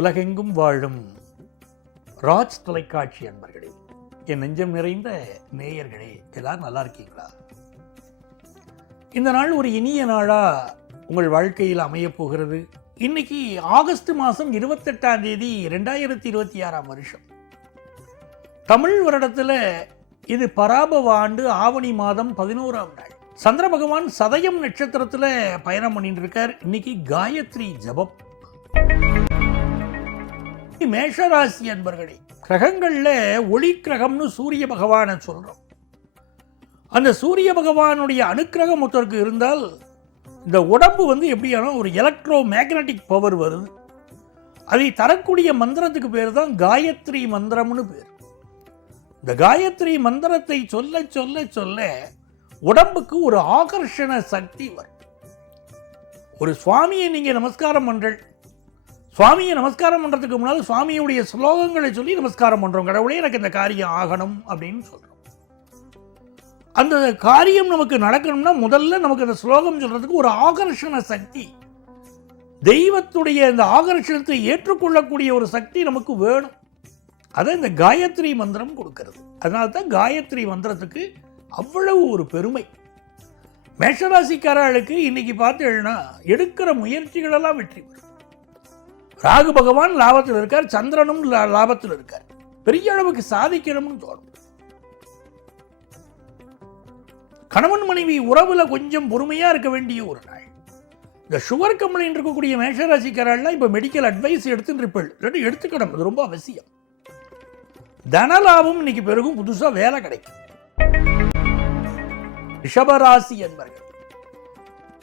உலகெங்கும் வாழும் ராஜ் தொலைக்காட்சி அன்பர்களே, என் நெஞ்சம் நிறைந்த நேயர்களே, எல்லாரும் நல்லா இருக்கீங்களா? இந்த நாள் ஒரு இனிய நாளா உங்கள் வாழ்க்கையில் அமைய போகிறது. இன்னைக்கு ஆகஸ்ட் மாதம் 28ஆம் தேதி 2026 வருஷம். தமிழ் வருடத்தில் இது பராபவ ஆண்டு ஆவணி மாதம் 11ஆம் நாள். சந்திர பகவான் சதயம் நட்சத்திரத்தில் பயணம் பண்ணிட்டு இருக்கார். இன்னைக்கு காயத்ரி ஜபம். மேஷராசி அன்பர்களே, கிரகங்கள்ல ஒளி கிரகம்னு சூரிய பகவானை சொல்றோம். அந்த சூரிய பகவானுடைய அனுக்கிரகம் ஒருத்தருக்கு இருந்தால் இந்த உடம்பு எப்படியான ஒரு எலக்ட்ரோ மேக்னட்டிக் பவர் வருது. அதை தரக்கூடிய மந்திரத்துக்கு பேர் தான் காயத்ரி மந்திரம்னு பேர். இந்த காயத்ரி மந்திரத்தை சொல்ல சொல்ல சொல்ல உடம்புக்கு ஒரு ஆகர்ஷண சக்தி வரும். ஒரு சுவாமியை நீங்க நமஸ்காரம் பண்றீங்க. சுவாமியை நமஸ்காரம் பண்ணுறதுக்கு முன்னால் சுவாமியுடைய ஸ்லோகங்களை சொல்லி நமஸ்காரம் பண்ணுறோம். கடவுளே, எனக்கு இந்த காரியம் ஆகணும் அப்படின்னு சொல்கிறோம். அந்த காரியம் நமக்கு நடக்கணும்னா முதல்ல நமக்கு அந்த ஸ்லோகம் சொல்கிறதுக்கு ஒரு ஆகர்ஷண சக்தி, தெய்வத்துடைய இந்த ஆகர்ஷணத்தை ஏற்றுக்கொள்ளக்கூடிய ஒரு சக்தி நமக்கு வேணும். அதை இந்த காயத்ரி மந்திரம் கொடுக்கிறது. அதனால தான் காயத்ரி மந்திரத்துக்கு அவ்வளவு ஒரு பெருமை. மேஷராசிக்காரர்களுக்கு இன்னைக்கு பார்த்தீங்கன்னா எடுக்கிற முயற்சிகளெல்லாம் வெற்றி பெறும். ராகு பகவான் லாபத்தில் இருக்கார், சந்திரனும் லாபத்தில் இருக்கார். பெரிய அளவுக்கு சாதிக்கணும்னு தோணும். கணவன் மனைவி உறவுல கொஞ்சம் பொறுமையா இருக்க வேண்டிய ஒரு நாள். இந்த சுகர் கம்பெனின்னு இருக்கக்கூடிய மேஷராசிக்காரெல்லாம் இப்ப மெடிக்கல் அட்வைஸ் எடுத்துட்டு எடுத்துக்கணும். அது ரொம்ப அவசியம். தனலாபம் இன்னைக்கு பெருகும். புதுசா வேலை கிடைக்கும். ரிஷபராசி என்பர்கள்,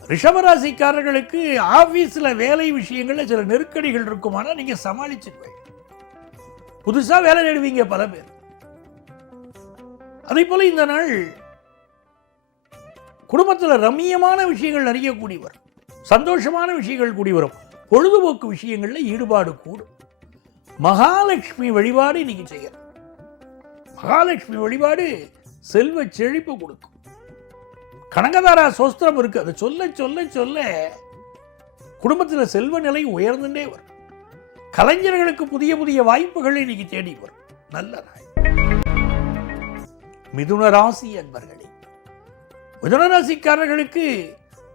ரிஷபராசிக்காரர்களுக்கு ஆபீஸ்ல வேலை விஷயங்கள்ல சில நெருக்கடிகள் இருக்குமானா நீங்க சமாளிச்சிருவீங்க. புதுசா வேலை தேடுவீங்க பல பேர். அதே போல இந்த நாள் குடும்பத்தில் ரம்மியமான விஷயங்கள் நிறைய கூடி வரும். சந்தோஷமான விஷயங்கள் கூடி வரும். பொழுதுபோக்கு விஷயங்கள்ல ஈடுபாடு கூடும். மகாலட்சுமி வழிபாடு இன்னைக்கு செய்யணும். மகாலட்சுமி வழிபாடு செல்வ செழிப்பு கொடுக்கும். கனகதாரா சோஸ்திரம் இருக்கு. அதை சொல்ல சொல்ல சொல்ல குடும்பத்தில் செல்வ நிலை உயர்ந்துட்டே வரும். கலைஞர்களுக்கு புதிய புதிய வாய்ப்புகள் இன்னைக்கு தேடி வரும். நல்ல நாள். மிதுன ராசி அன்பர்களே, மிதுன ராசிக்காரர்களுக்கு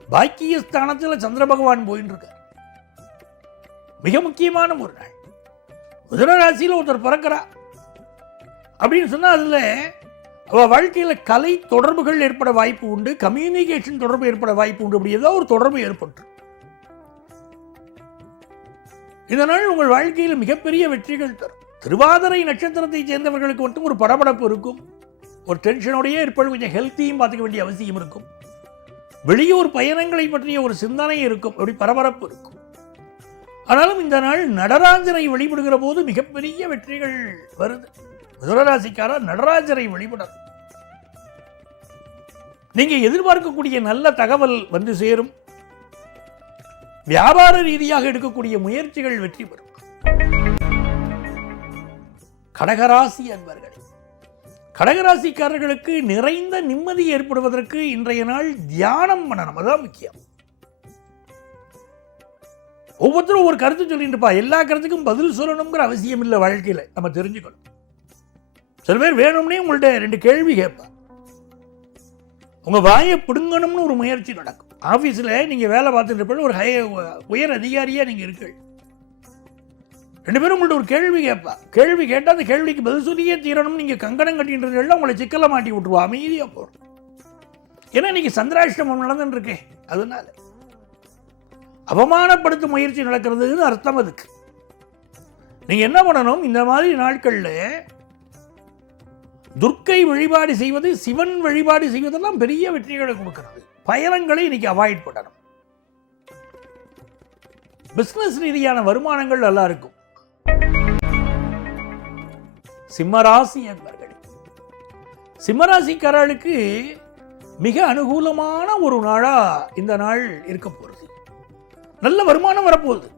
பாக்கிய ஸ்தானத்தில் சந்திர பகவான் போயிட்டு இருக்கார். மிக முக்கியமான ஒரு நாள். மிதுன ராசியில் ஒருத்தர் பிறக்கிறா அப்படின்னு சொன்னா அதுல அவ வாழ்க்கையில் கலை தொடர்புகள் ஏற்பட வாய்ப்பு உண்டு. கம்யூனிகேஷன் தொடர்பு ஏற்பட வாய்ப்பு உண்டு. அப்படி ஏதோ ஒரு தொடர்பு ஏற்பட்டு இதனால் உங்கள் வாழ்க்கையில் மிகப்பெரிய வெற்றிகள் தரும். திருவாதிரை நட்சத்திரத்தை சேர்ந்தவர்களுக்கு மட்டும் ஒரு படபடப்பு இருக்கும். ஒரு டென்ஷனோடையே இருப்பது. கொஞ்சம் ஹெல்த்தையும் பார்த்துக்க வேண்டிய அவசியம் இருக்கும். வெளியூர் பயணங்களை பற்றிய ஒரு சிந்தனை இருக்கும். அப்படி பரபரப்பு இருக்கும். ஆனாலும் இந்த நாள் நடராஜரை வழிபடுகிற போது மிகப்பெரிய வெற்றிகள் வருது. மிதுனராசிக்காரர் நடராஜரை வழிபடணும். நீங்க எதிர்பார்க்கக்கூடிய நல்ல தகவல் வந்து சேரும். வியாபார ரீதியாக எடுக்கக்கூடிய முயற்சிகள் வெற்றி பெறும். கடகராசி அன்பர்களே, கடகராசிக்காரர்களுக்கு நிறைந்த நிம்மதி ஏற்படுவதற்கு இன்றைய நாள் தியானம் பண்ணணும். அதான் முக்கியம். ஒவ்வொருத்தரும் ஒரு கருத்து சொல்லிட்டு இருப்பா. எல்லா கருத்துக்கும் பதில் சொல்லணுங்கிற அவசியம் இல்லை. வாழ்க்கையில் நம்ம தெரிஞ்சுக்கணும். சில பேர் வேணும்னே உங்கள்ட்ட 2 கேள்வி கேட்பா. உங்க வாயை பிடுங்கணும்னு ஒரு முயற்சி நடக்கும். ஆபீஸ்ல நீங்க வேலை பார்த்துட்டு இருப்ப ஒரு உயர் அதிகாரியா நீங்க இருக்கு. 2 பேரும் உங்கள்ட்ட ஒரு கேள்வி கேட்பா. கேள்வி கேட்டால் அந்த கேள்விக்கு பதில் சொல்லியே தீரணும். நீங்க கங்கணம் கட்டின்றதுல உங்களை சிக்கலை மாட்டி விட்டுருவா. அமைதியா போறோம். ஏன்னா இன்னைக்கு சந்திராஷ்டமம் நடந்துட்டு இருக்கேன். அதனால அவமானப்படுத்தும் முயற்சி நடக்கிறதுன்னு அர்த்தம். அதுக்கு நீங்க என்ன பண்ணணும்? இந்த மாதிரி நாட்கள்ல துர்க்கை வழிபாடு செய்வது, சிவன் வழிபாடு செய்வதெல்லாம் பெரிய வெற்றிகளை கொடுக்கிறது. பயணங்களை இன்னைக்கு அவாய்ட் பண்ணணும். பிசினஸ் ரீதியான வருமானங்கள் நல்லா இருக்கும். சிம்மராசி என்பர்கள், சிம்மராசிக்காரர்களுக்கு மிக அனுகூலமான ஒரு நாளா இந்த நாள் இருக்க போறது. நல்ல வருமானம் வரப்போகுது.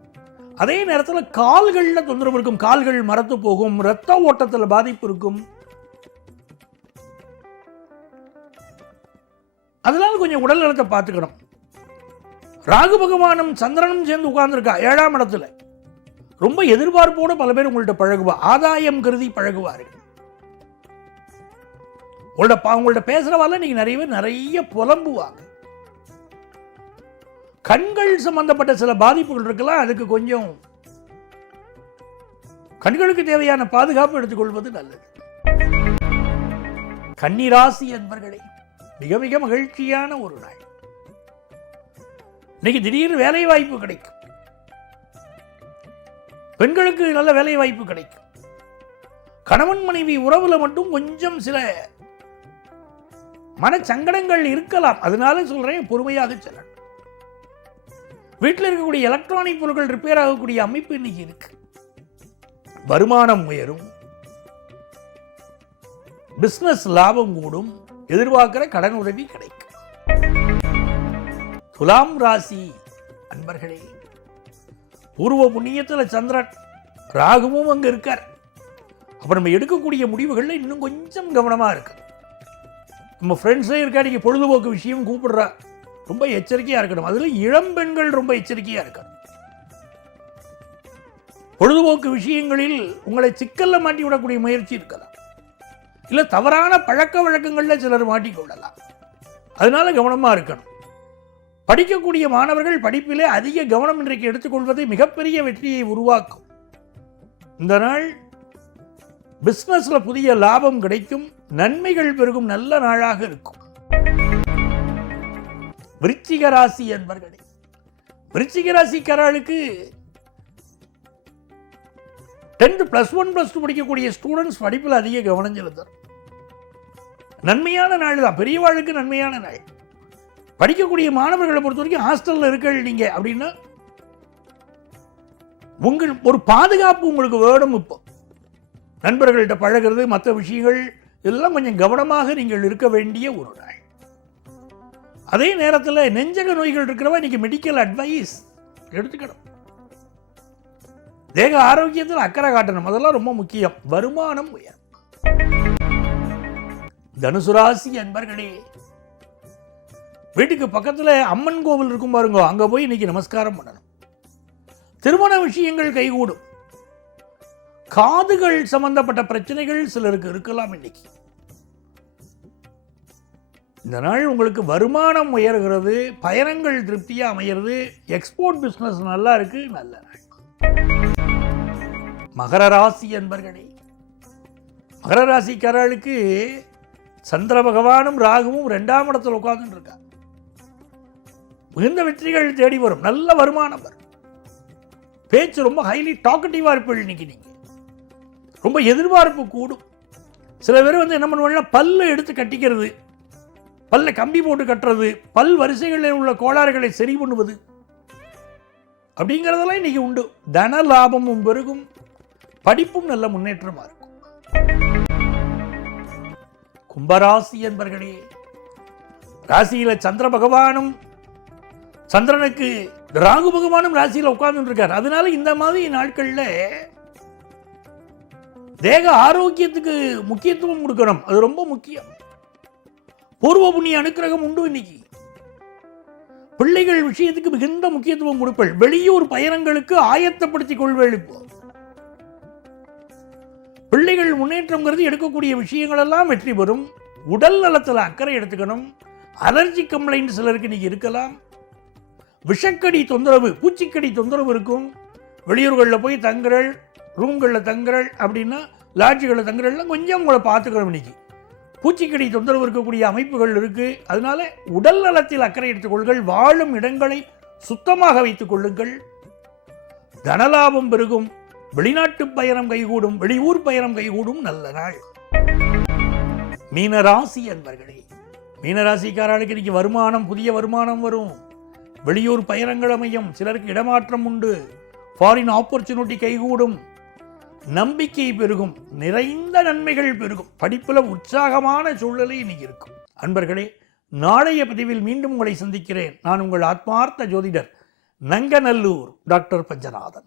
அதே நேரத்தில் கால்களில் தொந்தரவு இருக்கும். கால்கள் மரத்து போகும். இரத்த ஓட்டத்தில் பாதிப்பு இருக்கும். அதனால கொஞ்சம் உடல் நலத்தை பார்த்துக்கணும். ராகு பகவானும் சந்திரனும் சேர்ந்து உட்கார்ந்துருக்கா 7ஆம் இடத்துல. ரொம்ப எதிர்பார்ப்போடு பல பேர் உங்கள்கிட்ட பழகுவா, ஆதாயம் கருதி பழகுவார்கள். உங்கள்ட்ட பேசுறவால நீங்க நிறைய புலம்புவாங்க. கண்கள் சம்பந்தப்பட்ட சில பாதிப்புகள் இருக்கலாம், அதுக்கு கொஞ்சம் கண்களுக்கு தேவையான பாதுகாப்பு எடுத்துக்கொள்வது நல்லது. கன்னிராசி என்பர்களே, மிக மிக மகிழ்ச்சியான ஒரு நாள். இன்னைக்கு திடீர்னு வேலை வாய்ப்பு கிடைக்கும். பெண்களுக்கு நல்ல வேலை வாய்ப்பு கிடைக்கும். கணவன் மனைவி உறவுல மட்டும் கொஞ்சம் சில மனச்சங்கடங்கள் இருக்கலாம். அதனால சொல்றேன், பொறுமையாக செல்லணும். வீட்டில் இருக்கக்கூடிய எலக்ட்ரானிக் பொருட்கள் ரிப்பேர் ஆகக்கூடிய அமைப்பு இன்னைக்கு இருக்கு. வருமானம் உயரும், பிசினஸ் லாபம் கூடும், எதிர்பார்க்கிற கடன் உதவி கிடைக்கும். துலாம் ராசி அன்பர்களே, பூர்வ புண்ணியத்தில் சந்திரன் ராகுவும் அங்க இருக்கார். அப்ப நம்ம எடுக்கக்கூடிய முடிவுகள்ல இன்னும் கொஞ்சம் கவனமா இருக்கு. நம்ம ஃப்ரெண்ட்ஸே இருக்கா, நீங்க பொழுதுபோக்கு விஷயம் கூப்பிடுறா, ரொம்ப எச்சரிக்கையா இருக்கணும். அதுல இளம் பெண்கள் ரொம்ப எச்சரிக்கையா இருக்கணும். பொழுதுபோக்கு விஷயங்களில் உங்களை சிக்கல்ல மாட்டி விடக்கூடிய முயற்சி இருக்கலாம், இல்ல தவறான பழக்க வழக்கங்கள்ல சிலர் மாட்டிக்கொள்ளலாம். அதனால கவனமா இருக்கணும். படிக்கக்கூடிய மாணவர்கள் படிப்பிலே அதிக கவனம் இன்றைக்கு எடுத்துக்கொள்வது மிகப்பெரிய வெற்றியை உருவாக்கும். இந்த நாள் பிசினஸ்ல புதிய லாபம் கிடைக்கும், நன்மைகள் பெருகும் நல்ல நாளாக இருக்கும். விருச்சிக ராசி என்பர்களே, விருச்சிக ராசிக்காரர்களுக்கு 10th +1 +2 படிக்கக்கூடிய ஸ்டூடெண்ட்ஸ் படிப்பில் அதிக கவனம் செலுத்தணும். நன்மையான நாள் தான், பெரியவாளுக்கு நன்மையான நாள். படிக்கக்கூடிய மாணவர்களை பொறுத்த வரைக்கும் ஹாஸ்டல்ல இருக்க நீங்க அப்படின்னா உங்கள் ஒரு பாதுகாப்பு உங்களுக்கு வேணும். இப்போ நண்பர்கள்ட்ட பழகிறது, மற்ற விஷயங்கள் இதெல்லாம் கொஞ்சம் கவனமாக நீங்கள் இருக்க வேண்டிய ஒரு நாள். அதே நேரத்தில் நெஞ்சக நோய்கள் இருக்கிறவா இன்னைக்கு மெடிக்கல் அட்வைஸ் எடுத்துக்கணும். தேக ஆரோக்கியத்தில் அக்கறை காட்டணும், அதெல்லாம் ரொம்ப முக்கியம். வருமானம் உயரும். தனுசு ராசி அன்பர்களே, வீட்டுக்கு பக்கத்தில் அம்மன் கோவில் இருக்கும் பாருங்க, அங்க போய் இன்னைக்கு நமஸ்காரம் பண்ணணும். திருமண விஷயங்கள் கைகூடும். காதுகள் சம்பந்தப்பட்ட பிரச்சனைகள் சிலருக்கு இருக்கலாம். இன்னைக்கு இந்த நாள் உங்களுக்கு வருமானம் உயர்கிறது, பயணங்கள் திருப்தியா அமைகிறது, எக்ஸ்போர்ட் பிசினஸ் நல்லா இருக்கு, நல்ல நாள். மகர ராசி என்பர்களே, மகர ராசிக்காரர்களுக்கு சந்திர பகவானும் ராகுவும் 2ஆம் இடத்தில் உட்கார்ந்து இருக்காங்க. மிகுந்த வெற்றிகள் தேடி வரும், நல்ல வருமானம் வரும். பேச்சு ரொம்ப ஹைலி டாக்கட்டிவா இருப்பீர்கள். இன்னைக்கு நீங்க ரொம்ப எதிர்பார்ப்பு கூடும். சில பேர் என்ன பண்ணுவாங்கன்னா, பல்ல எடுத்து கட்டிக்கிறது, பல்ல கம்பி போட்டு கட்டுறது, பல் வரிசைகளில் உள்ள கோளாறுகளை சரி பண்ணுவது அப்படிங்கிறதெல்லாம் இன்னைக்கு உண்டு. தன லாபமும் பெருகும், படிப்பும் நல்ல முன்னேற்றமா இருக்கும். கும்பராசி என்பர்களே, ராசியில சந்திர பகவானும் சந்திரனுக்கு ராகு பகவானும் ராசியில் உட்கார்ந்து இருக்கார். அதனால இந்த மாதிரி நாட்கள்ல தேக ஆரோக்கியத்துக்கு முக்கியத்துவம் கொடுக்கணும், அது ரொம்ப முக்கியம். பூர்வ புண்ணிய அனுக்கிரகம் உண்டு. இன்னைக்கு பிள்ளைகள் விஷயத்துக்கு மிகுந்த முக்கியத்துவம் கொடுப்பள். வெளியூர் பயணங்களுக்கு ஆயத்தப்படுத்திக் கொள்வேள். இப்போ பிள்ளைகள் முன்னேற்றம்ங்கிறது எடுக்கக்கூடிய விஷயங்கள் எல்லாம் வெற்றி பெறும். உடல் நலத்தில் அக்கறை எடுத்துக்கணும். அலர்ஜி கம்ப்ளைண்ட் சிலருக்கு இன்னைக்கு இருக்கலாம். விஷக்கடி தொந்தரவு, பூச்சிக்கடி தொந்தரவு இருக்கும். வெளியூர்களில் போய் தங்குறள், ரூம்களில் தங்குறள் அப்படின்னா லாட்ஜுகளில் தங்குறள்லாம் கொஞ்சம் உங்களை பார்த்துக்கணும். இன்னைக்கு பூச்சிக்கடி தொந்தரவு இருக்கக்கூடிய அமைப்புகள் இருக்கு. அதனால உடல் நலத்தில் அக்கறை எடுத்துக்கொள்ளுங்கள். வாழும் இடங்களை சுத்தமாக வைத்துக் கொள்ளுங்கள். தனலாபம் பெருகும், வெளிநாட்டு பயணம் கைகூடும், வெளியூர் பயணம் கைகூடும், நல்ல நாள். மீனராசி அன்பர்களே, மீனராசிக்காரர்களுக்கு இன்னைக்கு வருமானம், புதிய வருமானம் வரும். வெளியூர் பயணங்கள் அமையும். சிலருக்கு இடமாற்றம் உண்டு. ஃபாரின் ஆப்பர்ச்சுனிட்டி கைகூடும். நம்பிக்கை பெருகும், நிறைந்த நன்மைகள் பெருகும். படிப்புல உற்சாகமான சூழ்நிலை இன்னைக்கு இருக்கும். அன்பர்களே, நாளைய பதிவில் மீண்டும் உங்களை சந்திக்கிறேன். நான் உங்கள் ஆத்மார்த்த ஜோதிடர் நங்கநல்லூர் டாக்டர் பஞ்சநாதன்.